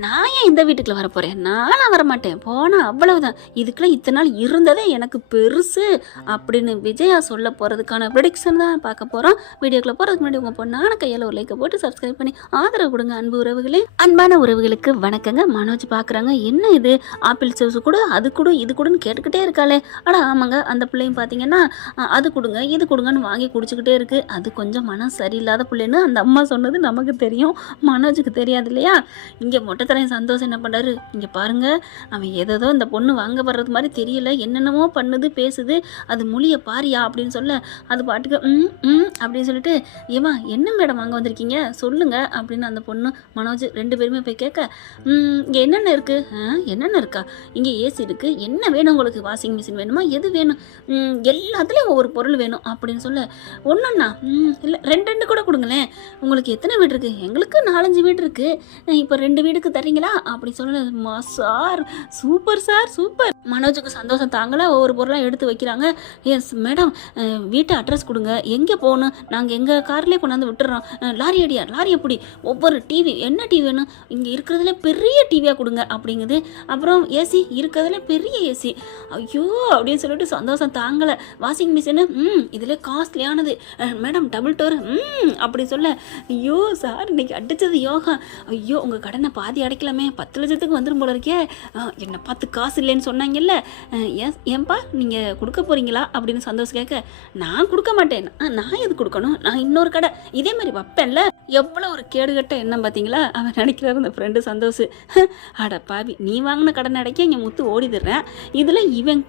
நான் ஏன் இந்த வீட்டுக்குள்ள வரப்போகிறேன், நானும் வரமாட்டேன், போனால் அவ்வளவுதான், இதுக்கெல்லாம் இத்தனை நாள் இருந்ததே எனக்கு பெருசு அப்படின்னு விஜயா சொல்ல போகிறதுக்கான ப்ரெடிக்ஷன் தான் பார்க்க போகிறோம். வீடியோக்குள்ள போகிறதுக்கு முன்னாடி உங்கள் பொண்ணான கையில் ஒரு லைக்கை போட்டு சப்ஸ்கிரைப் பண்ணி ஆதரவு கொடுங்க அன்பு உறவுகளே. அன்பான உறவுகளுக்கு வணக்கங்க. மனோஜ் பார்க்குறாங்க, என்ன இது ஆப்பிள் ஜூஸ் கொடு, அது கொடு, இது கொடுன்னு கேட்டுக்கிட்டே இருக்காளே. ஆனால் ஆமாங்க, அந்த பிள்ளையும் பார்த்தீங்கன்னா அது கொடுங்க இது கொடுங்கன்னு வாங்கி குடிச்சிக்கிட்டே இருக்குது. அது கொஞ்சம் மனம் சரியில்லாத பிள்ளைன்னு அந்த அம்மா சொன்னது நமக்கு தெரியும், மனோஜுக்கு தெரியாது இல்லையா. இங்கே மொட்டைத்தரையும் சந்தோஷம் என்ன பண்ணுறாரு, இங்கே பாருங்கள், அவன் ஏதோ இந்த பொண்ணு வாங்க வர்றது மாதிரி தெரியல, என்னென்னமோ பண்ணுது பேசுது, அது மொழியை பாரியா அப்படின்னு சொல்ல அது பாட்டுக்கு அப்படின்னு சொல்லிட்டு, ஏமா என்ன மேடம் வாங்க வந்திருக்கீங்க சொல்லுங்க அப்படின்னு அந்த பொண்ணு மனோஜ் ரெண்டு பேருமே போய் கேட்க, இங்கே என்னென்ன இருக்குது, என்னென்ன இருக்கா, இங்கே ஏசி இருக்குது, என்ன வேணும் உங்களுக்கு, வாஷிங் மிஷின் வேணுமா, எது வேணும், எல்லாத்துலேயும் ஒவ்வொரு பொருள் வேணும் அப்படின்னு சொல்ல, ஒன்றுண்ணா இல்லை ரெண்டு கூட கொடுங்களேன், உங்களுக்கு எத்தனை வீடு இருக்குது, எங்களுக்கு 4-5 வீடு இருக்குது, இப்போ 2 வீடுக்கு தரீங்களா அப்படி சொல்லல. Sir super sir super. மனோஜுக்கு சந்தோஷம் தாங்களா, ஒவ்வொரு பொருளாக எடுத்து வைக்கிறாங்க. எஸ் மேடம், வீட்டு அட்ரஸ் கொடுங்க, எங்கே போகணும், நாங்கள் எங்கள் கார்லேயே கொண்டாந்து விட்டுறோம், லாரி அடியா லாரி எப்படி, ஒவ்வொரு டிவி என்ன டிவி வேணும், இங்கே இருக்கிறதுல பெரிய டிவியாக கொடுங்க அப்படிங்குது. அப்புறம் ஏசி இருக்கிறதுல பெரிய ஏசி, ஐயோ அப்படின்னு சொல்லிட்டு சந்தோஷம் தாங்கலை. வாஷிங் மிஷினு இதில் காஸ்ட்லியானது மேடம், டபுள் டோர் அப்படி சொல்ல, ஐயோ சார் இன்னைக்கு அடித்தது யோகா, ஐயோ உங்கள் கடனை பாதி அடைக்கலாமே, 10 லட்சத்துக்கு வந்துடும் போல இருக்கே, என்னை பார்த்து காசு இல்லைன்னு சொன்னாங்கல்ல, ஏன்பா நீங்கள் கொடுக்க போகிறீங்களா அப்படின்னு சந்தோஷம் கேட்க, நான் கொடுக்க மாட்டேன், நான் எது கொடுக்கணும், நான் இன்னொரு கடை இதே மாதிரி வைப்பேன்ல. எவ்வளோ ஒரு கேடுகட்ட என்ன பார்த்தீங்களா அவன் நினைக்கிறாரு இந்த ஃப்ரெண்டு சந்தோஷ். அட பாவி, நீ வாங்கின கடன் அடைக்க இங்கே முத்து ஓடிடுறேன், இதில் இவன்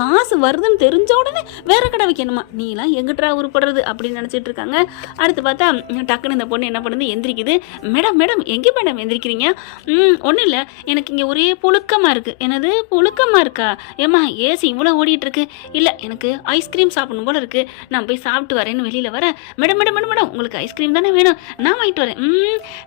காசு வருதுன்னு தெரிஞ்ச உடனே வேற கடை வைக்கணுமா, நீலாம் எங்கிட்டா உருப்படுறது அப்படின்னு நினச்சிட்டு இருக்காங்க. அடுத்து பார்த்தா டக்குன்னு இந்த பொண்ணு என்ன பண்ணுது, எந்திரிக்குது. மேடம் மேடம் எங்கே மேடம் எந்திரிக்கிறீங்க, ஒன்றும் இல்லை, எனக்கு இங்கே ஒரே புழுக்கமாக இருக்குது. என்னது புழுக்கமாக இருக்கா, ஏம்மா ஏசி இவ்வளோ ஓடிட்டுருக்கு, இல்லை எனக்கு ஐஸ்கிரீம் சாப்பிடணும் போல இருக்குது, நான் போய் சாப்பிட்டு வரேன்னு வெளியில் வரேன். மேடம் மேடம் மேடம் மேடம் உங்களுக்கு ஐஸ்கிரீம் தானே வேணும், நான் வாங்கிட்டு வரேன்.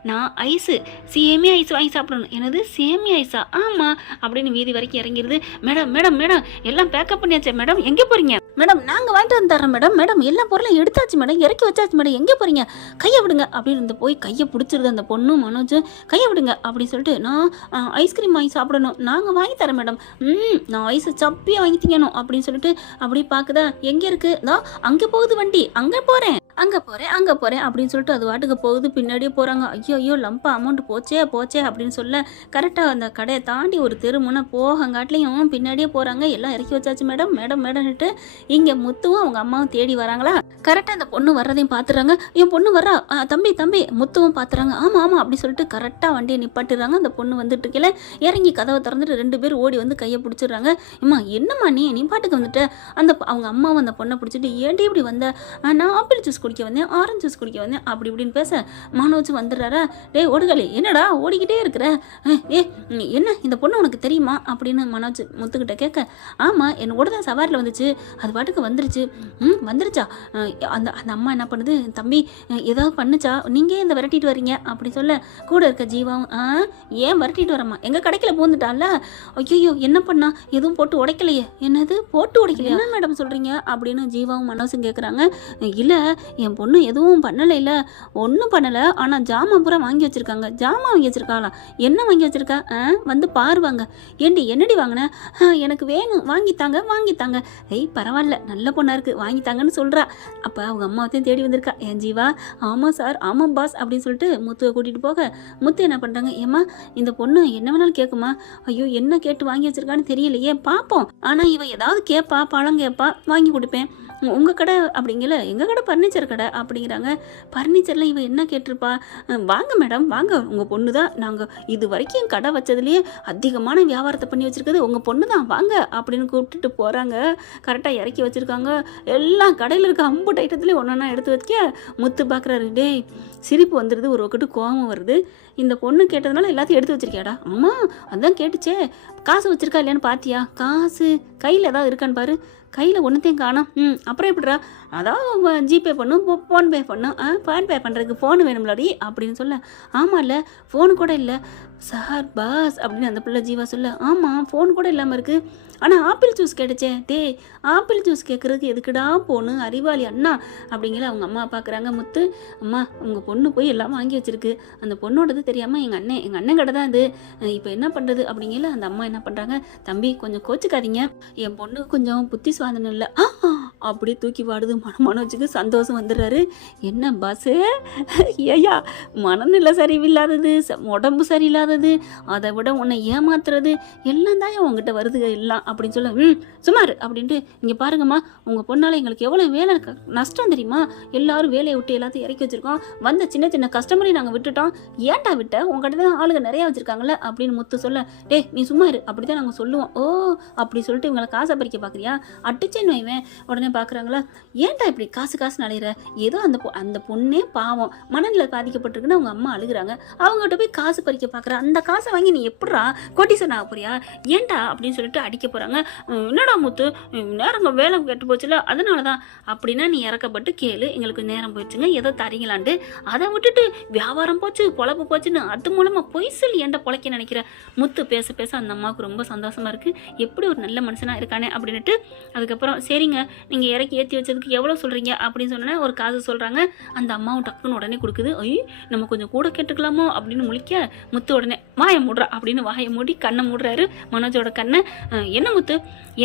நான் ஐஸு சேமியா ஐஸ் வாங்கி சாப்பிடணும். எனது சேமியா ஐஸா, ஆமாம் அப்படின்னு வீதி வரைக்கும் இறங்கிடுது. மேடம் மேடம் மேடம் எல்லாம் பேக்கப் பண்ணியாச்சே மேடம், எங்கே போகிறீங்க மேடம், நாங்கள் வாங்கிட்டு வந்து தரோம் மேடம், மேடம் எல்லா பொருளும் எடுத்தாச்சு மேடம், இறக்கி வச்சாச்சு மேடம், எங்கே போகிறீங்க, கையை விடுங்க அப்படின்னு இந்த போய் கையை பிடிச்சிருது அந்த பொண்ணு மனோஜ். கையை விடுங்க அப்படின்னு சொல்லிட்டு, நான் ஐஸ்கிரீம் வாங்கி சாப்பிடணும், நாங்கள் வாங்கி தரேன் மேடம், நான் ஐஸை சப்பியாக வாங்கி திங்கணும் அப்படின்னு சொல்லிட்டு அப்படி பார்க்குதா, எங்கே இருக்குது, நான் அங்கே போகுது வண்டி, அங்கே போகிறேன் அப்படின்னு சொல்லிட்டு அது வாட்டுக்கு போகுது. பின்னாடியே போகிறாங்க. ஐயோ லம்பா அமௌண்ட் போச்சே அப்படின்னு சொல்ல, கரெக்டாக அந்த கடையை தாண்டி ஒரு தெருமுனை போகங்காட்டிலையும் பின்னாடியே போகிறாங்க. எல்லாம் இறக்கி வச்சாச்சு மேடம் மேடம் மேடம்னுட்டு இங்கே முத்துவும் அவங்க அம்மாவும் தேடி வராங்களா. கரெக்டாக அந்த பொண்ணு வர்றதையும் பார்த்துறாங்க. என் பொண்ணு வர்றா, தம்பி முத்துவும் பார்த்துறாங்க. ஆமாம் அப்படி சொல்லிட்டு கரெக்டாக வண்டியை நிப்பாட்டுறாங்க. அந்த பொண்ணு வந்துட்டு இருக்கல, இறங்கி கதவை திறந்துட்டு 2 பேர் ஓடி வந்து கையை பிடிச்சிடுறாங்க. அம்மா என்னம்மா நீ பாட்டுக்கு வந்துட்ட, அவங்க அம்மாவும் அந்த பொண்ணை பிடிச்சிட்டு, ஏன்டி இப்படி வந்த, நான் ஆப்பிள் ஜூஸ் குடிக்க வந்தேன், ஆரஞ்சு ஜூஸ் குடிக்க வந்தேன் அப்படி இப்படின்னு பேச, மனோஜ் வந்துடுறாரா. டேய் ஓடுகளே, என்னடா ஓடிக்கிட்டே இருக்கிற, என்ன இந்த பொண்ணு உனக்கு தெரியுமா அப்படின்னு மனோஜ் முத்துக்கிட்ட கேட்க, ஆமாம் என்னோட தான் சவாரில் வந்துச்சு, அது பாட்டுக்கு வந்துருச்சா. அந்த அம்மா என்ன பண்ணுது, தம்பி ஏதாவது பண்ணுச்சா, நீங்கள் இந்த விரட்டிட்டு வரீங்க அப்படி சொல்ல, கூட இருக்க ஜீவாவும் ஏன் விரட்டிட்டு வரம்மா, எங்கள் கடைக்கில் பூந்துட்டால, ஐயோ என்ன பண்ணா, எதுவும் போட்டு உடைக்கலையே, என்னது போட்டு உடைக்கலையா, என்ன மேடம் சொல்கிறீங்க அப்படின்னு ஜீவாவும் மனோஜும் கேட்குறாங்க. இல்லை என் பொண்ணு எதுவும் பண்ணலை, இல்லை ஒன்றும் பண்ணலை, ஆனால் ஜாமான் பூரா வாங்கி வச்சுருக்காங்க, வாங்கி வச்சுருக்காளா, என்ன வாங்கி வச்சுருக்கா, வந்து பாருவாங்க, ஏண்டி என்னடி வாங்கினேன், எனக்கு வேணும் வாங்கித்தாங்க, பரவாயில்ல நல்ல பொண்ணாக இருக்குது வாங்கித்தாங்கன்னு சொல்கிறா. அப்போ அவங்க அம்மாவத்தையும் தேடி வந்திருக்கா. ஏன் ஜீவா, ஆமாம் சார் ஆமாம் பாஸ் அப்படின்னு சொல்லிட்டு முத்துவை கூட்டிகிட்டு போக, முத்து என்ன பண்ணுறாங்க, ஏம்மா இந்த பொண்ணு என்ன வேணாலும் கேட்குமா, ஐயோ என்ன கேட்டு வாங்கி வச்சுருக்கான்னு தெரியலையே, பார்ப்போம், ஆனால் இவ ஏதாவது கேட்பா, பழம் கேட்பா, வாங்கி கொடுப்பேன், உங்கள் கடை அப்படிங்கல, எங்கள் கடை ஃபர்னிச்சர் கடை அப்படிங்கிறாங்க. ஃபர்னிச்சரில் இவன் என்ன கேட்டிருப்பா, வாங்க மேடம் வாங்க, உங்கள் பொண்ணு தான், நாங்கள் இது வரைக்கும் கடை வச்சதுலேயே அதிகமான வியாபாரத்தை பண்ணி வச்சுருக்குது உங்கள் பொண்ணு தான், வாங்க அப்படின்னு கூப்பிட்டுட்டு போகிறாங்க. கரெக்டாக இறக்கி வச்சுருக்காங்க. எல்லாம் கடையில் இருக்க அம்புட்டு ஐட்டத்துலேயும் ஒன்றா எடுத்து வைக்க முத்து பார்க்குறாரு. டேய் சிரிப்பு வந்துடுது, ஒரு ஒக்கட்டு கோபம் வருது. இந்த பொண்ணு கேட்டதுனால எல்லாத்தையும் எடுத்து வச்சிருக்கியாடா, ஆமாம் அதான் கேட்டுச்சே, காசு வச்சுருக்கா இல்லையான்னு பார்த்தியா, காசு கையில் ஏதாவது இருக்கான்னு பாரு, கையில் ஒன்றுத்தையும் காணோம், அப்புறம் எப்படிடா, அதான் ஜிபே பண்ணும், ஃபோன்பே பண்ணும், ஃபோன்பே பண்ணுறதுக்கு ஃபோனு வேணும்லாடி அப்படின்னு சொல்ல, ஆமாம் இல்லை ஃபோனு கூட இல்லை, சார் பாஸ் அப்படின்னு அந்த பிள்ளை ஜீவா சொல்ல, ஆமாம் ஃபோன் கூட இல்லாமல் இருக்குது, ஆனால் ஆப்பிள் ஜூஸ் கேட்டுச்சே. டே, ஆப்பிள் ஜூஸ் கேட்குறதுக்கு எதுக்குடா போன்னு அறிவாளி அண்ணா அப்படிங்கிற அவங்க அம்மா பார்க்குறாங்க. முத்து, அம்மா உங்கள் பொண்ணு போய் எல்லாம் வாங்கி வச்சிருக்கு, அந்த பொண்ணோடது தெரியாமல் எங்கள் அண்ணன் கடை தான் அது, இப்போ என்ன பண்ணுறது அப்படிங்கிற அந்த அம்மா என்ன பண்ணுறாங்க, தம்பி கொஞ்சம் கோச்சுக்காதீங்க, என் பொண்ணு கொஞ்சம் புத்தி சுவாதனம் இல்லை அப்படியே தூக்கி வாடுது. மனோஜுக்கு சந்தோஷம் வந்துடுறாரு. என்ன பாஸு, ஏயா மனநிலை சரியில்லாதது, உடம்பு சரியில்லாதது, அதை விட உன்னை ஏமாத்துறது எல்லாம் தான் உங்ககிட்ட வருது எல்லாம் அப்படின்னு சொல்ல, சுமார் அப்படின்ட்டு, இங்கே பாருங்கம்மா உங்கள் பொண்ணால் எங்களுக்கு எவ்வளோ வேலை நஷ்டம் தெரியுமா, எல்லாரும் வேலையை விட்டு எல்லாத்தையும் இறக்கி வச்சுருக்கோம், வந்த சின்ன சின்ன கஸ்டமரையும் நாங்கள் விட்டுட்டோம், ஏன்டா விட்ட, உங்கள்கிட்ட தான் ஆளுங்க நிறையா வச்சுருக்காங்களே அப்படின்னு முத்து சொல்ல, டே நீ சும்மா இரு அப்படி தான் நாங்கள் சொல்லுவோம். ஓ அப்படி சொல்லிட்டு இவங்களை காசை பறிக்க பார்க்குறியா, அட்டுச்சேன்னு வைவேன். உடனே பார்க்குறாங்களா, ஏன்டா இப்படி காசு நடையிற, ஏதோ அந்த பொண்ணே பாவம் மனநிலை பாதிக்கப்பட்டிருக்குன்னு அவங்க அம்மா அழுகுறாங்க, அவங்ககிட்ட போய் காசு பறிக்க பார்க்குற, அந்த காசை வாங்கி நீ எப்படா கோட்டீஸ்வரன் ஆக போறியா, ஏன்டா அப்படின்னு சொல்லிட்டு அடிக்க போகிறாங்க. என்னடா முத்து, நேரம் வேலை கெட்டு போச்சுல அதனால தான், அப்படின்னா நீ இறக்கப்பட்டு கேளு, எங்களுக்கு நேரம் போயிடுச்சுங்க ஏதோ தரீங்களான்ட்டு, அதை விட்டுட்டு வியாபாரம் போச்சு பொழப்பு போச்சுன்னு அது மூலமாக பொய் சொல்லி ஏன்டா பொழைக்க நினைக்கிற. முத்து பேச பேச அந்த அம்மாவுக்கு ரொம்ப சந்தோஷமாக இருக்குது, எப்படி ஒரு நல்ல மனுஷனாக இருக்கானே அப்படின்ட்டு. அதுக்கப்புறம் சரிங்க நீங்கள் இறக்கி ஏற்றி வச்சதுக்கு எவ்வளோ சொல்கிறீங்க அப்படின்னு சொன்னோன்னே ஒரு காசு சொல்கிறாங்க. அந்த அம்மாவும் டக்குன்னு உடனே கொடுக்குது. ஐய் நம்ம கொஞ்சம் கூட கேட்டுக்கலாமோ அப்படின்னு முழிக்க, முத்து உடனே வாயை மூடுறா அப்படின்னு வாயை மூடி கண்ணை மூடுறாரு மனோஜோட கண்ணை. என்ன முத்து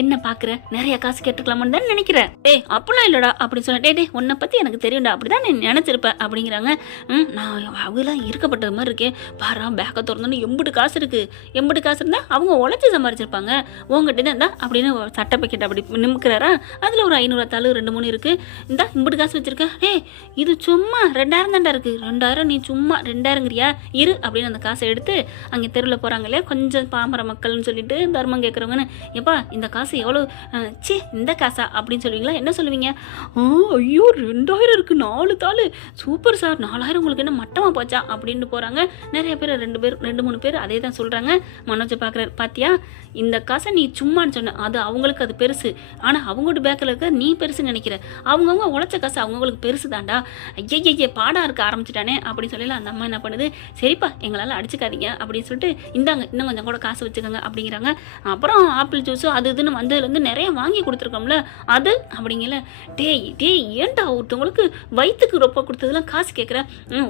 என்ன பார்க்குற, நிறைய காசு கேட்டுக்கலாமான்னு தான் நினைக்கிறேன். அப்படிலாம் இல்லைடா அப்படின்னு சொன்ன, டே உன்னை பற்றி எனக்கு தெரியும்டா அப்படி தான் நீ நினச்சிருப்பேன் அப்படிங்கிறாங்க. நான் அவங்களாம் இருக்கப்பட்டது மாதிரி இருக்கேன் பாரா, பேக்கை திறந்தோன்னு எம்பிட்டு காசு இருக்குது, எம்பிட்டு காசு இருந்தால் அவங்க உழைச்சி சம்பாரிச்சிருப்பாங்க, உங்ககிட்ட தான் இருந்தா அப்படின்னு சட்டை பக்கெட் அப்படி நிமிக்கிறாரா, அதில் ஒரு 500 தாள் 2-3 இருக்குது, இந்தா இம்பிட்டு காசு வச்சுருக்கேன், இது சும்மா 2000 தாண்டா இருக்குது, 2000 நீ சும்மா 2000ங்கிறியா இரு அப்படின்னு அந்த காசை எடுத்து அங்கே தெருவில் போகிறாங்க இல்லையா கொஞ்சம் பாமர மக்கள்னு சொல்லிட்டு தர்மம் கேட்குறவங்கன்னு, எப்பா இந்த காசு எவ்வளோ, சி இந்த காசா அப்படின்னு சொல்லுவீங்களா, என்ன சொல்லுவீங்க, ஐயோ 2000 இருக்குது 4 தாள் சூப்பர் சார், 4000 உங்களுக்கு என்ன மட்டமாக போச்சா அப்படின்னு போகிறாங்க. நிறைய பேர் 2-3 பேர் அதே தான் சொல்கிறாங்க. மனோஜை பார்க்குறாரு, பாத்தியா இந்த காசை நீ சும்மான்னு சொன்ன, அது அவங்களுக்கு அது பெருசு, ஆனால் அவங்களோட பேக்கில் இருக்க நீ பெருசுன்னு நினைக்கிற, அவங்கவுங்க உழைச்ச காசு அவங்களுக்கு பெருசு தாண்டா, ஐயே பாடம் இருக்க ஆரம்பிச்சிட்டானே அப்படின்னு சொல்லல. அந்த அம்மா என்ன பண்ணுது, சரிப்பா எங்களால் அடிச்சுக்காதீங்க அப்படின்னு சொல்லிட்டு, இந்தாங்க இன்னும் கொஞ்சம் கூட காசு வச்சுக்கோங்க அப்படிங்கிறாங்க. அப்புறம் ஆப்பிள் ஜூஸு அது இதுன்னு வந்ததுலேருந்து நிறைய வாங்கி கொடுத்துருக்கோம்ல அது அப்படிங்கல. டேய் ஏன்டா ஒருத்தவங்களுக்கு வயிற்றுக்கு ரொப்ப கொடுத்ததுலாம் காசு கேட்குற,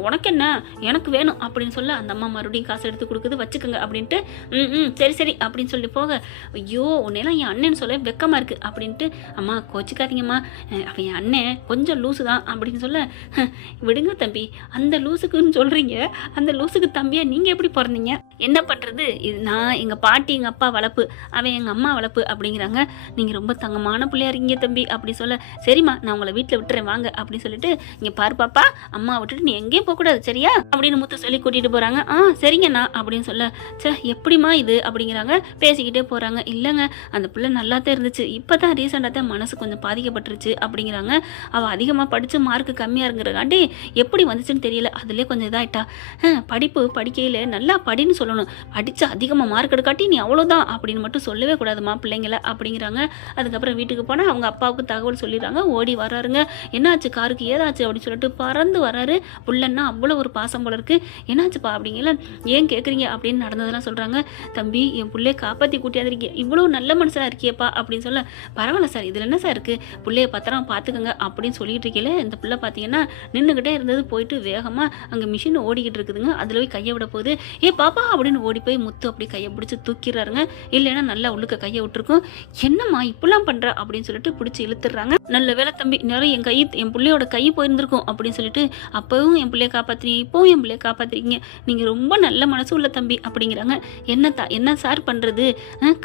உனக்கு என்ன எனக்கு வேணும் அப்படின்னு சொல்ல அந்த அம்மா மறுபடியும் காசு எடுத்து கொடுக்குது, வச்சுக்கோங்க அப்படின்ட்டு. சரி அப்படின்னு சொல்லி போக, ஐயோ உன்னையெல்லாம் என் அண்ணன் சொல்ல வெக்கமாக இருக்குது அப்படின்ட்டு, அம்மா கோச்சிக்காதீங்கம்மா அவன் என் அண்ணன் கொஞ்சம் லூசு தான் அப்படின்னு சொல்ல, விடுங்க தம்பி அந்த லூசுக்குன்னு சொல்கிறீங்க, அந்த லூசுக்கு தம்பியாக நீங்கள் எப்படி பிறந்தீங்க, என்ன பண்ணுறது, இது நான் எங்கள் பாட்டி எங்கள் அப்பா வளர்ப்பு, அவன் எங்கள் அம்மா வளர்ப்பு அப்படிங்கிறாங்க. நீங்கள் ரொம்ப தங்கமான பிள்ளையா இருக்கீங்க தம்பி அப்படி சொல்ல, சரிம்மா நான் உங்களை வீட்டில் விட்டுறேன் வாங்க அப்படின்னு சொல்லிட்டு, இங்கே பாரு பாப்பா அம்மா விட்டுட்டு நீ எங்கேயும் போகக்கூடாது சரியா அப்படின்னு முத்து சொல்லி கூட்டிகிட்டு போகிறாங்க. சரிங்கண்ணா அப்படின்னு சொல்ல, எப்படிமா இது அப்படிங்கிறாங்க. பேசிக்கிட்டே போகிறாங்க. இல்லைங்க அந்த பிள்ளை நல்லா தான் இருந்துச்சு, இப்போ தான் ரீசெண்டாக தான் மனசு கொஞ்சம் பாதிக்கப்பட்டுருச்சு அப்படிங்கிறாங்க. அவள் அதிகமாக படித்து மார்க்கு கம்மியாக இருங்கிறக்காண்டி எப்படி வந்துச்சுன்னு தெரியல, அதுலேயே கொஞ்சம் இதாகிட்டா, படிப்பு படிக்கையில் நல்லா படின்னு சொல்லணும், படித்து அதிகமாக மார்க் எடுக்காட்டி நீ அவ்வளோதான் அப்படின்னு மட்டும் சொல்லவே கூடாதுமா பிள்ளைங்கள அப்படிங்கிறாங்க. அதுக்கப்புறம் வீட்டுக்கு போனால் அவங்க அப்பாவுக்கு தகவல் சொல்லிடுறாங்க. ஓடி வராருங்க. என்னாச்சு காருக்கு ஏதாச்சு அப்படின்னு சொல்லிட்டு பறந்து வராரு. புள்ளன்னா அவ்வளோ ஒரு பாசம் போல இருக்குது. என்னாச்சுப்பா அப்படிங்கல, ஏன் கேட்குறீங்க அப்படின்னு நடந்ததெல்லாம் சொல்கிறாங்க. தம்பி என் பிள்ளைய காப்பாற்றி கூட்டியாதிருக்கீங்க, இவ்வளோ நல்ல மனுஷனாக இருக்கியப்பா அப்படின்னு சொல்ல, பரவாயில்ல சார் இதில் என்ன சார் இருக்குது, பிள்ளைய பத்திரம் பார்த்துக்கோங்க அப்படின்னு சொல்லிட்டு இருக்கீங்களே. இந்த பிள்ளை பார்த்தீங்கன்னா நின்றுக்கிட்டே இருந்தது, போயிட்டு வேகமாக அங்கே மிஷின் ஓடிக்கிட்டு இருக்குதுங்க, அதில் போய் கையை விட போகுது. பாப்பா அப்படின்னு ஓடி போய் முத்து அப்படி கையை பிடிச்சி தூக்கிடுறாருங்க. இல்லைன்னா நல்லா உள்ளுக்க கையை விட்டுருக்கும். என்னம்மா இப்படிலாம் பண்ணுற அப்படின்னு சொல்லிட்டு பிடிச்சி இழுத்துடுறாங்க. நல்ல வேலை தம்பி நேரம் என் பிள்ளையோட கை போயிருந்திருக்கும் அப்படின்னு சொல்லிட்டு, அப்பவும் என் பிள்ளைய காப்பாற்றினீங்க, இப்போவும் என் பிள்ளைய காப்பாற்றிருக்கீங்க, நீங்கள் ரொம்ப நல்ல மனசு உள்ள தம்பி அப்படிங்கிறாங்க. என்ன சார் பண்ணுறது,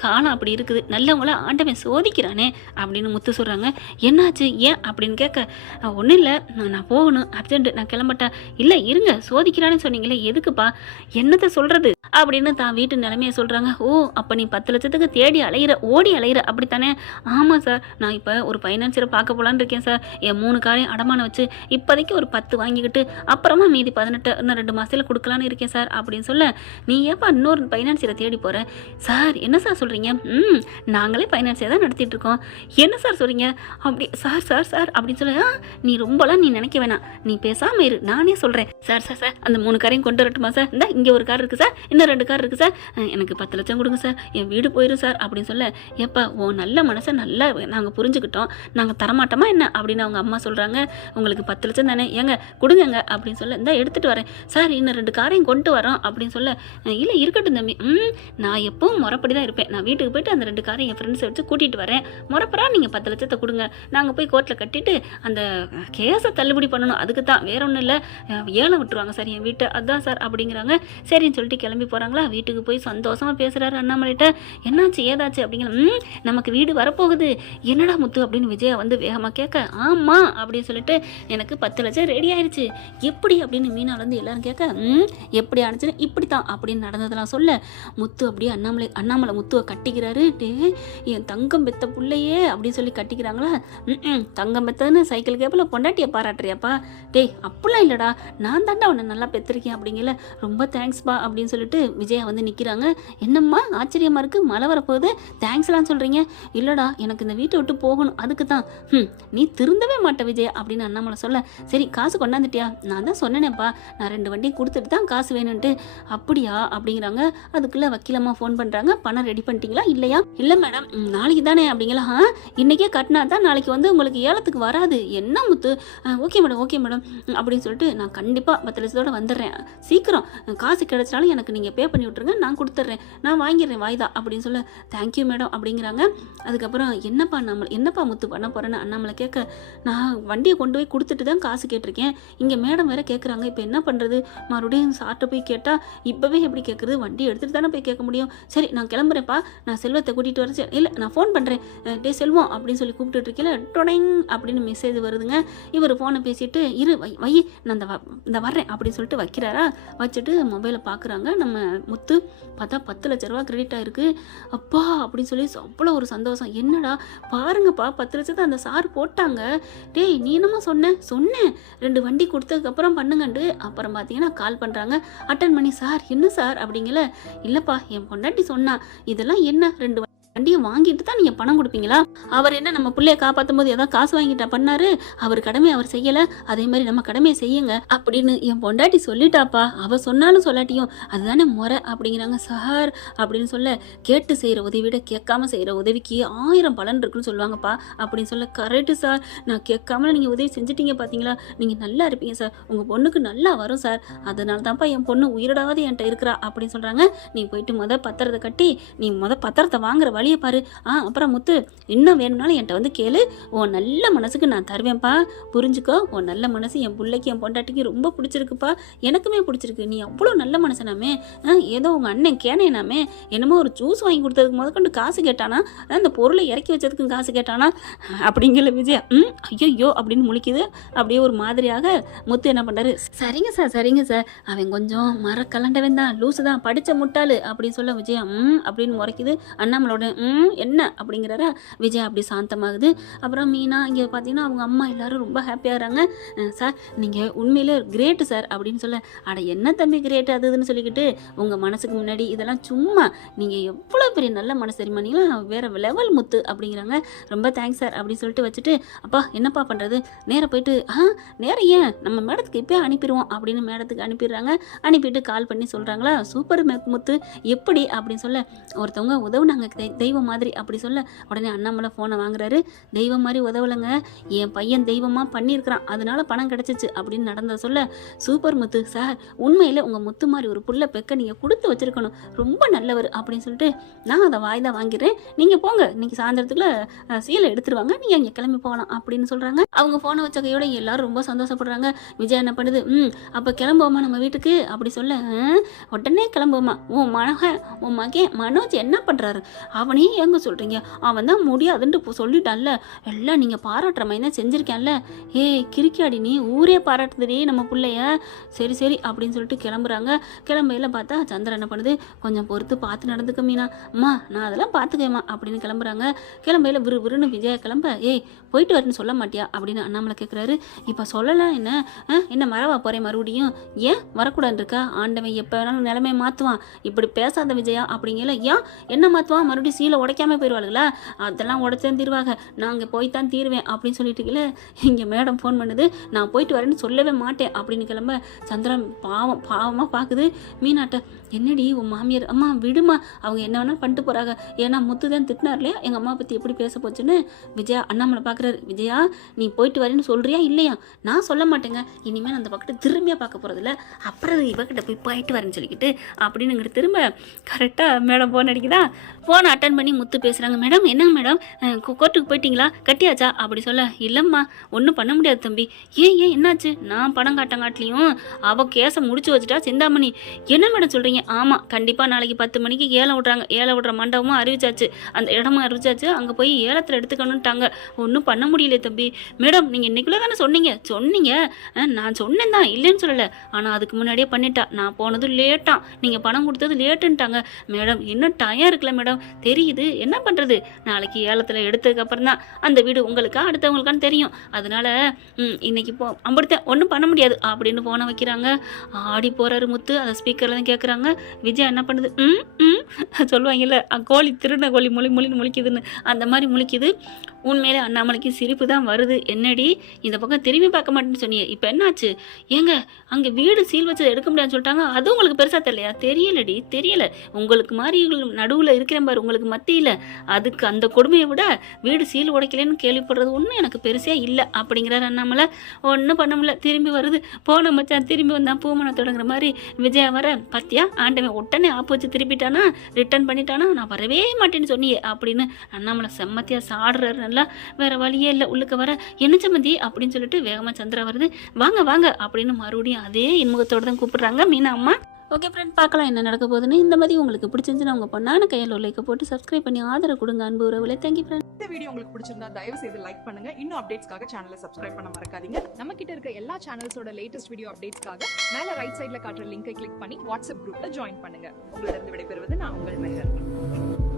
காலம் அப்படி இருக்குது, நல்லவங்கள ஆண்டவன் சோதிக்கிறானே அப்படின்னு முத்து சொல்கிறாங்க. என்னாச்சு ஏன் அப்படின்னு கேட்க, ஒன்றும் இல்லை நான் போகணும் அர்ஜென்ட் நான் கிளம்பட்டேன். இல்லை இருங்க சோதிக்கிறான்னு சொன்னீங்களே எதுக்குப்பா, என்னத்தை சொல்கிறது அப்படின்னு தான் வீட்டு நிலைமையை சொல்கிறாங்க. அப்போ நீ 10 லட்சத்துக்கு தேடி ஓடி அலையிற அப்படித்தானே. ஆமாம் சார் நான் இப்போ ஒரு ஃபைனான்சியரை பார்க்க போகலான்னு இருக்கேன் சார், என் 3 காரையும் அடமானம் வச்சு இப்போதைக்கு ஒரு 10 வாங்கிக்கிட்டு அப்புறமா மீதி 18 இன்னும் 2 மாதத்தில் கொடுக்கலான்னு இருக்கேன் சார் அப்படின்னு சொல்ல, நீ ஏப்பா இன்னொரு ஃபைனான்சியரை தேடி போகிறேன் சார், என்ன சார் சொல்கிறீங்க, நாங்களே ஃபைனான்சியர் தான் நடத்திட்டு இருக்கோம், என்ன சார் சொல்கிறீங்க அப்படி சார் அப்படின்னு சொல்ல, நீ ரொம்பலாம் நீ நினைக்க வேணாம், நீ பேசாமல் இரு நானே சொல்கிறேன். சார் அந்த 3 காரையும் கொண்டு வரட்டுமா சார், இந்த இங்கே ஒரு கார் இருக்குது சார், இன்னும் இன்னும் 2 கார் இருக்குது சார், எனக்கு 10 லட்சம் கொடுங்க சார், என் வீடு போயிடும் சார் அப்படின்னு சொல்ல, ஏப்பா உன் நல்ல மனசை நல்லா நாங்கள் புரிஞ்சுக்கிட்டோம், நாங்கள் தரமாட்டோமா என்ன அப்படின்னு அவங்க அம்மா சொல்கிறாங்க. உங்களுக்கு 10 லட்சம் தானே, ஏங்க கொடுங்கங்க அப்படின்னு சொல்ல, இந்த எடுத்துகிட்டு வரேன் சார், இன்னும் 2 காரையும் கொண்டு வரோம் அப்படின்னு சொல்ல, இல்லை இருக்கட்டும் தம்பி, நான் எப்பவும் முறைப்படி தான் இருப்பேன், நான் வீட்டுக்கு போயிட்டு அந்த 2 காரையும் என் ஃப்ரெண்ட்ஸை வச்சு கூட்டிகிட்டு வரேன், முறைப்பறா நீங்கள் 10 லட்சத்தை கொடுங்க, நாங்கள் போய் கோர்ட்டில் கட்டிட்டு அந்த கேஸை தள்ளுபடி பண்ணணும், அதுக்கு தான், வேற ஒன்றும் இல்லை, ஏலம் விட்டுருவாங்க சார் என் வீட்டை, அதுதான் சார் அப்படிங்கிறாங்க. சரின்னு சொல்லிட்டு கிளம்பி போகிறாங்களா. வீட்டுக்கு போய் சந்தோஷமாக பேசுகிறாரு அண்ணாமலைகிட்ட, என்னாச்சு ஏதாச்சு அப்படிங்கிற, நமக்கு வீடு வரப்போகுது, என்னடா முத்து அப்படின்னு விஜயா வந்து வேகமாக கேட்க, ஆமாம் அப்படின்னு சொல்லிட்டு, எனக்கு 10 லட்சம் ரெடி ஆயிடுச்சு, எப்படி அப்படின்னு மீனால வந்து எல்லாரும் கேட்க, எப்படி ஆனிச்சுன்னு இப்படி தான் அப்படின்னு நடந்ததெல்லாம் சொல்ல, முத்து அப்படியே அண்ணாமலை முத்துவை கட்டிக்கிறாரு. டே என் தங்கம் பெத்த பிள்ளையே அப்படின்னு சொல்லி கட்டிக்கிறாங்களா. தங்கம் பெத்தன்னு சைக்கிள் கேப்பில் பொண்டாட்டியை பாராட்டுறியாப்பா, டேய் அப்படிலாம் இல்லைடா, நான் தாண்டா உன்னை நல்லா பெற்றிருக்கேன் அப்படிங்கல, ரொம்ப தேங்க்ஸ்பா அப்படின்னு சொல்லிட்டு விஜயா வந்து நிற்கிறாங்க. என்னம்மா ஆச்சரியமாக இருக்குது, மழை வரப்போகுது, தேங்க்ஸ்லாம் சொல்கிறீங்க, இல்லைடா எனக்கு இந்த வீட்டை விட்டு போகணும், அதுக்கு தான். நீ திருந்தவே மாட்ட விஜயா அப்படின்னு அண்ணாமலை சொல்ல, சரி காசு கொண்டாந்துட்டியா, நான் தான் சொன்னேனேப்பா, நான் 2 வண்டியும் கொடுத்துட்டு தான் காசு வேணும்ன்ட்டு, அப்படியா அப்படிங்கிறாங்க. அதுக்குள்ளே வக்கீலம்மா ஃபோன் பண்ணுறாங்க, பணம் ரெடி பண்ணிட்டீங்களா இல்லையா, இல்லை மேடம் நாளைக்கு தானே அப்படிங்களா, இன்றைக்கே கட்டினா தான் நாளைக்கு வந்து உங்களுக்கு ஏலத்துக்கு வராது, என்ன முத்து, ஓகே மேடம் அப்படின்னு சொல்லிட்டு, நான் கண்டிப்பாக 10 லட்சத்தோடு வந்துடுறேன், சீக்கிரம் காசு கிடைச்சாலும் எனக்கு நீங்கள் பே பண்ணி விட்ருங்க, நான் கொடுத்துட்றேன், நான் வாங்கிடுறேன் வாய்தா அப்படின்னு சொல்ல, தேங்க்யூ மேடம் அப்படிங்கிறாங்க. அதுக்கப்புறம் என்னப்பா முத்து பண்ண போகிறேன்னு அண்ணாமலை கேட்க, நான் வண்டியை கொண்டு போய் கொடுத்துட்டு தான் காசு கேட்டிருக்கேன், இங்கே மேடம் வேறு கேட்குறாங்க, இப்போ என்ன பண்ணுறது, மறுபடியும் சார்ட்ட போய் கேட்டால் இப்போவே எப்படி கேட்குறது, வண்டி எடுத்துகிட்டு தானே போய் கேட்க முடியும், சரி நான் கிளம்புறேன்ப்பா, நான் செல்வத்தை கூட்டிகிட்டு வரேன், இல்லை நான் ஃபோன் பண்ணுறேன், டே செல்வம் அப்படின்னு சொல்லி கூப்பிட்டுட்டு இருக்கல, டொடைங் அப்படின்னு மெசேஜ் வருதுங்க. இவர் ஃபோனை பேசிட்டு, இரு வை நான் இந்த வர்றேன் அப்படின்னு சொல்லிட்டு வைக்கிறாரா, வச்சுட்டு மொபைலை பார்க்குறாங்க. நம்ம முத்து பார்த்தா 10 லட்ச ரூபா கிரெடிட் ஆகிருக்கு, அப்பா அப்படின்னு சொல்லி அவ்வளோ ஒரு சந்தோஷம். என்னடா பாருங்கப்பா 10 லட்சத்தை அந்த சார் போட்டாங்க, டேய் நீ என்னமா சொன்னேன் 2 வண்டி கொடுத்ததுக்கப்புறம் பண்ணுங்கண்டு. அப்புறம் பார்த்தீங்கன்னா கால் பண்ணுறாங்க, அட்டன் பண்ணி, சார் என்ன சார் அப்படிங்கல, இல்லைப்பா என் பொண்டாட்டி சொன்னா, இதெல்லாம் என்ன 2 வண்டியை வாங்கிட்டு தான் நீங்கள் பணம் கொடுப்பீங்களா, அவர் என்ன நம்ம பிள்ளைய காப்பாற்றும் போது ஏதாவது காசு வாங்கிட்டா பண்ணாரு, அவர் கடமையை அவர் செய்யலை, அதே மாதிரி நம்ம கடமையை செய்யுங்க அப்படின்னு என் பொண்டாட்டி சொல்லிட்டாப்பா, அவள் சொன்னாலும் சொல்லாட்டியும் அதுதானே முறை அப்படிங்கிறாங்க. சார் அப்படின்னு சொல்ல, கேட்டு செய்கிற உதவியோட கேட்காம செய்கிற உதவிக்கு 1000 பலன் இருக்குன்னு சொல்லுவாங்கப்பா அப்படின்னு சொல்ல, கரெக்டு சார், நான் கேட்காம நீங்கள் உதவி செஞ்சிட்டீங்க பார்த்தீங்களா, நீங்கள் நல்லா இருப்பீங்க சார், உங்கள் பொண்ணுக்கு நல்லா வரும் சார், அதனால தான்ப்பா என் பொண்ணு உயிரோடாவது என்கிட்ட இருக்கிறா அப்படின்னு சொல்கிறாங்க. நீ போயிட்டு பத்திரத்தை கட்டி நீ பத்திரத்தை வாங்குற வழியை பாரு, அப்புறம் முத்து இன்னும் வேணும்னாலும் என்கிட்ட வந்து கேளு, உன் நல்ல மனசுக்கு நான் தருவேன்ப்பா, புரிஞ்சுக்கோ, உன் நல்ல மனசு என் பிள்ளைக்கு என் பொண்டாட்டிக்கு ரொம்ப பிடிச்சிருக்குப்பா, எனக்குமே பிடிச்சிருக்கு, நீ அவ்வளோ நல்ல மனசனாமே, ஏதோ உங்கள் அண்ணன் கேனேனாமே என்னமோ ஒரு ஜூஸ் வாங்கி கொடுத்ததுக்கு முதற்கொண்டு காசு கேட்டானா, அந்த பொருளை இறக்கி வச்சதுக்கும் காசு கேட்டானா அப்படிங்கிற விஜயா ஐயோ அப்படின்னு முழிக்குது. அப்படியே ஒரு மாதிரியாக முத்து என்ன பண்ணுறாரு, சரிங்க சார் அவன் கொஞ்சம் மரக்கலண்டவன் தான், லூசு தான், படித்த முட்டாளு அப்படின்னு சொல்ல விஜயா அப்படின்னு முறைக்குது. அண்ணாமலோட என்ன அப்படிங்கிறாரா. விஜயா அப்படி சாந்தமாகுது. அப்புறம் மீனா இங்கே பார்த்தீங்கன்னா அவங்க அம்மா எல்லாரும் ரொம்ப ஹாப்பியாகிறாங்க. சார் நீங்கள் உண்மையிலே கிரேட்டு சார் அப்படின்னு சொல்ல, அட என்ன தம்பி கிரேட் அதுன்னு சொல்லிக்கிட்டு, உங்கள் மனசுக்கு முன்னாடி இதெல்லாம் சும்மா, நீங்கள் எவ்வளோ பெரிய நல்ல மனசு தெரியுமா, வேறு லெவல் முத்து அப்படிங்கிறாங்க. ரொம்ப தேங்க்ஸ் சார் அப்படின்னு சொல்லிட்டு வச்சுட்டு, அப்பா என்னப்பா பண்ணுறது, நேராக போயிட்டு நேரம் ஏன் நம்ம மேடத்துக்கு இப்போ அனுப்பிடுவோம் அப்படின்னு மேடத்துக்கு அனுப்பிடுறாங்க. அனுப்பிட்டு கால் பண்ணி சொல்கிறாங்களா, சூப்பர் முத்து எப்படி அப்படின்னு சொல்ல, ஒருத்தவங்க உதவுனாங்க தெய்வம் மாதிரி அப்படி சொல்ல, உடனே அண்ணாமலை ஃபோனை வாங்குறாரு. தெய்வம் மாதிரி உதவலைங்க, என் பையன் தெய்வமாக பண்ணியிருக்கிறான், அதனால பணம் கிடச்சிச்சு அப்படின்னு நடந்த சொல்ல, சூப்பர் முத்து சார், உண்மையில் உங்கள் முத்து மாதிரி ஒரு புள்ள பெக்க நீங்கள் கொடுத்து வச்சிருக்கணும், ரொம்ப நல்லவர் அப்படின்னு சொல்லிட்டு, நான் அதை வாய்தா வாங்கிறேன், நீங்கள் போங்க, இன்னைக்கு சாயந்தரத்துக்குள்ள சீலை எடுத்துருவாங்க, நீங்கள் இங்கே கிளம்பி போகலாம் அப்படின்னு சொல்கிறாங்க. அவங்க ஃபோனை வச்ச கையோட எல்லாரும் ரொம்ப சந்தோஷப்படுறாங்க. விஜய் என்ன பண்ணுது, அப்போ கிளம்புவோமா நம்ம வீட்டுக்கு அப்படி சொல்ல, உடனே கிளம்புவோமா, உன் மகன் மனோஜ் என்ன பண்ணுறாரு, அவனே எங்க சொல்கிறீங்க, அவன் தான் முடியாதுன்ட்டு சொல்லிட்டான்ல, எல்லாம் நீங்கள் பாராட்டுற மாதிரி தான் செஞ்சுருக்கேன்ல, கிரிக்காடி நீ ஊரே பாராட்டுதுடி நம்ம பிள்ளைய, சரி அப்படின்னு சொல்லிட்டு கிளம்புறாங்க. கிளம்பையில் பார்த்தா சந்திரன் என்ன பண்ணுது, கொஞ்சம் பொறுத்து பார்த்து நடந்துக்க மீனா, அம்மா நான் அதெல்லாம் பார்த்துக்கேம்மா அப்படின்னு கிளம்புறாங்க. கிளம்பையில் விறுவிறுன்னு விஜயா கிளம்ப, போயிட்டு வரேன்னு சொல்ல மாட்டியா அப்படின்னு அண்ணாமலை கேட்குறாரு. இப்போ சொல்லலாம் என்ன மறவா போகிறேன் மறுபடியும், ஏன் வரக்கூடாது இருக்கா, ஆண்டவன் எப்போ வேணாலும் நிலைமையை மாற்றுவான், இப்படி பேசாத விஜயா அப்படிங்கல, ஏன் என்ன மாற்றுவான், மறுபடியும் சீலை உடைக்காம போயிடுவாளுங்களா, அதெல்லாம் உடைச்சான் தீருவாங்க, நாங்கள் போய் தான் தீருவேன் அப்படின்னு சொல்லிட்டுக்கல இங்கே மேடம் ஃபோன் பண்ணுது. நான் போயிட்டு வரேன்னு சொல்லவே மாட்டேன் அப்படின்னு கிளம்ப சந்திரா பாவமாக பார்க்குது மீனாட்ட. என்னடி உன் மாமியார், அம்மா விடுமா, அவங்க என்ன வேணாலும் பண்ணிட்டு போகிறாங்க, ஏன்னா முத்து தான் திட்டினார் இல்லையா எங்கள் அம்மா பற்றி எப்படி பேச போச்சுன்னு. விஜயா அண்ணாமலை பார்க்குறாரு. விஜயா நீ போயிட்டு வரேன்னு சொல்கிறியா இல்லையா? நான் சொல்ல மாட்டேங்க, இனிமேல் அந்த பக்கத்தை திரும்பியாக பார்க்க போகிறதில்ல, அப்புறம் இவக்கிட்ட போயிட்டு வரேன்னு சொல்லிக்கிட்டு அப்படின்னு இங்கிட்டு திரும்ப கரெக்டாக மேடம் ஃபோன் அடிக்குதா. ஃபோனை அட்டன் பண்ணி முத்து பேசுகிறாங்க. மேடம் என்னங்க மேடம் கோர்ட்டுக்கு போயிட்டீங்களா, கட்டியாச்சா அப்படி சொல்ல. இல்லைம்மா ஒன்றும் பண்ண முடியாது தம்பி. ஏன் என்னாச்சு? நான் பணம் காட்டங்காட்டிலையும் அவள் கேஸை முடிச்சு வச்சுட்டா சிந்தாமணி. என்ன மேடம் சொல்கிறீங்க? ஆமாம் கண்டிப்பாக நாளைக்கு 10 மணிக்கு ஏலம் விட்றாங்க, ஏலம் விட்ற மண்டபமும் அறிவிச்சாச்சு, அந்த இடமும் அறிவிச்சாச்சு, அங்கே போய் ஏலத்தில் எடுத்துக்கணுன்ட்டாங்க. ஒன்றும் பண்ண முடியல தம்பி. மேடம் நீங்கள் இன்னைக்குள்ளே தானே சொன்னீங்க நான் சொன்னேன் தான், இல்லைன்னு சொல்லலை, ஆனால் அதுக்கு முன்னாடியே பண்ணிட்டா, நான் போனது லேட்டாக, நீங்கள் பணம் கொடுத்தது லேட்டுன்ட்டாங்க. மேடம் இன்னும் டயம் இருக்குல்ல மேடம், தெரியுது, என்ன பண்ணுறது, நாளைக்கு ஏலத்தில் எடுத்ததுக்கப்புறம் தான் அந்த வீடு உங்களுக்கா அடுத்தவங்களுக்கான்னு தெரியும், அதனால இன்னைக்கு அம்படுத்தேன், ஒன்றும் பண்ண முடியாது அப்படின்னு போன வைக்கிறாங்க. ஆடி போகிறாரு முத்து. அதை ஸ்பீக்கரில் தான் கேட்குறாங்க. விஜயா என்ன பண்ணுது, சொல்லுவாங்கல்ல கோழி திருடின கோழி மொழின்னு முழிக்குதுன்னு, அந்த மாதிரி முழிக்குது. உண்மையிலே அண்ணாமலைக்கு சிரிப்பு தான் வருது. என்னடி இந்த பக்கம் திரும்பி பார்க்க மாட்டேன்னு சொன்னீங்க, இப்போ என்னாச்சு? ஏங்க அங்கே வீடு சீல் வச்சதை எடுக்க முடியாதுன்னு சொல்லிட்டாங்க, அது உங்களுக்கு பெருசாக தெரியலையா? தெரியலடி தெரியல, உங்களுக்கு மாதிரி நடுவில் இருக்கிற பாரு, உங்களுக்கு மத்தியில், அதுக்கு அந்த கொடுமையை விட வீடு சீல் உடைக்கலன்னு கேள்விப்படுறது ஒன்றும் எனக்கு பெருசாக இல்லை அப்படிங்கிறார் அண்ணாமலை. ஒன்றும் பண்ண முடியல, திரும்பி வருது. போன மச்சான் திரும்பி வந்தான் பூமனை தொடங்குற மாதிரி. விஜயா வர, பத்தியா ஆண்டவன் உடனே ஆப்பு வச்சு திருப்பிட்டானா, ரிட்டர்ன் பண்ணிட்டானா, நான் வரவே மாட்டேன்னு சொன்னியே அப்படின்னு அண்ணாமலை செம்மத்தியாக சாடுறாரு. நல்லா வேற வழியே இல்லை, உள்ளுக்க வர என்ன சம்மந்தி அப்படின்னு சொல்லிட்டு வேகமாக சந்திரா வருது. வாங்க அப்படின்னு மறுபடியும் அதே இன்முகத்தோடு தான் கூப்பிடுறாங்க மீனா அம்மா. ஓகே ஃப்ரெண்ட், பார்க்கலாம் என்ன நடக்க போகுதுன்னு. இந்த மாதிரி உங்களுக்கு பிடிச்சிருந்துச்சுன்னா உங்கள் பொண்ணான கையில் ஒரு லைக்கை போட்டு சப்ஸ்கிரைப் பண்ணி ஆதரவு கொடுங்க அன்பு உறவுகளே. Thank you friend. இந்த வீடியோ உங்களுக்கு பிடிச்சிருந்தா தயவு செய்து லைக் பண்ணுங்க. இன்னும் அப்டேட்ஸ்க்காக சேனலை சப்ஸ்கிரைப் பண்ண மறக்காதீங்க. நம்ம கிட்ட இருக்க எல்லா சேனல்ஸோட லேட்டஸ்ட் வீடியோ அப்டேட்ஸ்க்காக மேல ரைட் சைடுல காட்டுற லிங்கை கிளிக் பண்ணி வாட்ஸ்அப் குரூப்ல ஜாயின் பண்ணுங்க. உங்களிடம் விடைபெறுவது நான் உங்கள் மெஹர்.